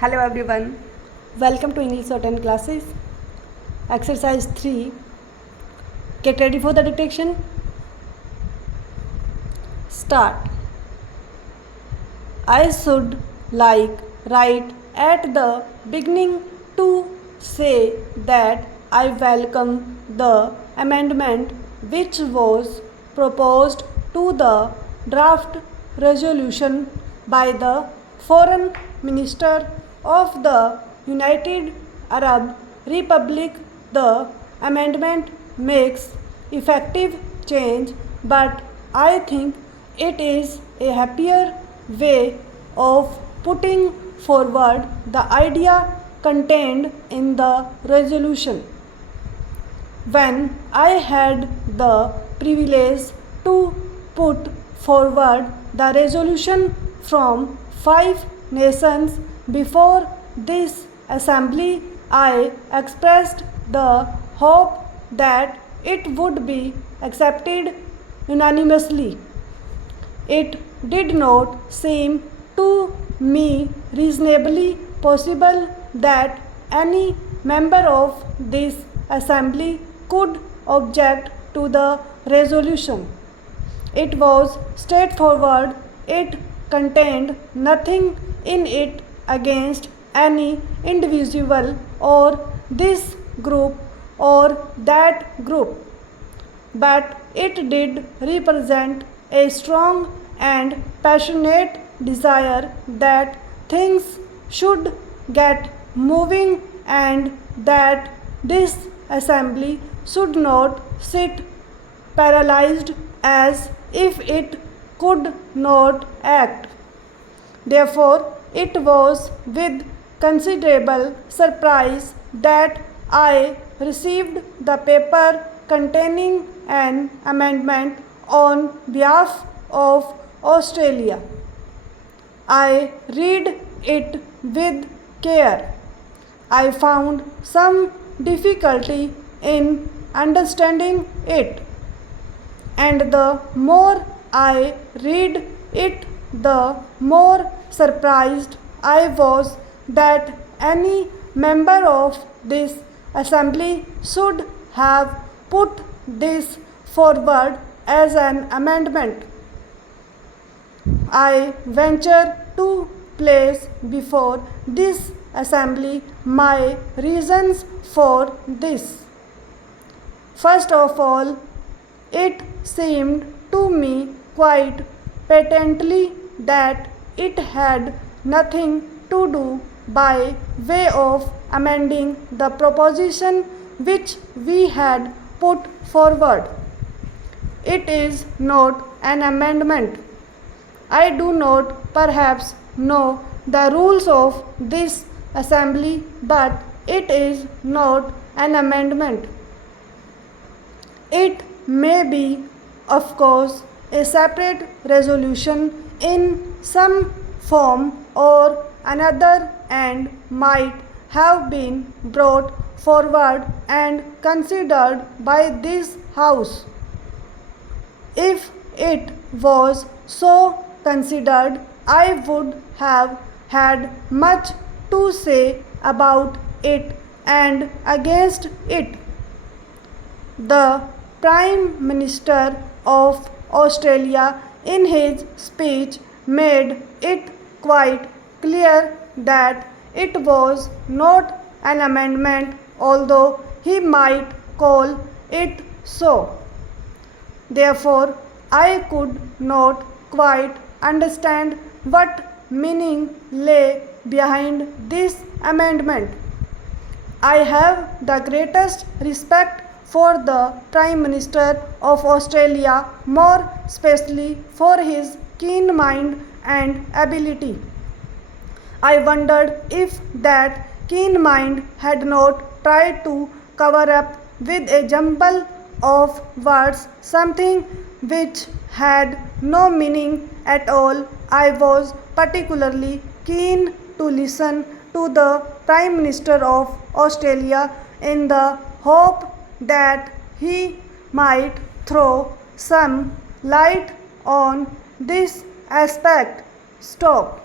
Hello everyone, welcome to English Shorthand classes. Exercise 3. Get ready for the dictation. Start. I should like write at the beginning to say that I welcome the amendment which was proposed to the draft resolution by the Foreign Minister of the United Arab Republic. The amendment makes effective change, but I think it is a happier way of putting forward the idea contained in the resolution. When I had the privilege to put forward the resolution from 5 nations before this assembly, I expressed the hope that it would be accepted unanimously. It did not seem to me reasonably possible that any member of this assembly could object to the resolution. It was straightforward. It contained nothing in it against any individual or this group or that group, but it did represent a strong and passionate desire that things should get moving and that this assembly should not sit paralyzed as if it could not act. Therefore, it was with considerable surprise that I received the paper containing an amendment on behalf of Australia. I read it with care. I found some difficulty in understanding it, and the more I read it, the more surprised I was that any member of this assembly should have put this forward as an amendment. I venture to place before this assembly my reasons for this. First of all, it seemed to me quite patently that it had nothing to do by way of amending the proposition which we had put forward. It is not an amendment. I do not perhaps know the rules of this assembly, but it is not an amendment. It may be, of course, a separate resolution in some form or another and might have been brought forward and considered by this House. If it was so considered, I would have had much to say about it and against it. The Prime Minister of Australia, in his speech, made it quite clear that it was not an amendment, although he might call it so. Therefore, I could not quite understand what meaning lay behind this amendment. I have the greatest respect for the Prime Minister of Australia, more especially for his keen mind and ability. I wondered if that keen mind had not tried to cover up with a jumble of words something which had no meaning at all. I was particularly keen to listen to the Prime Minister of Australia in the hope that he might throw some light on this aspect. Stop.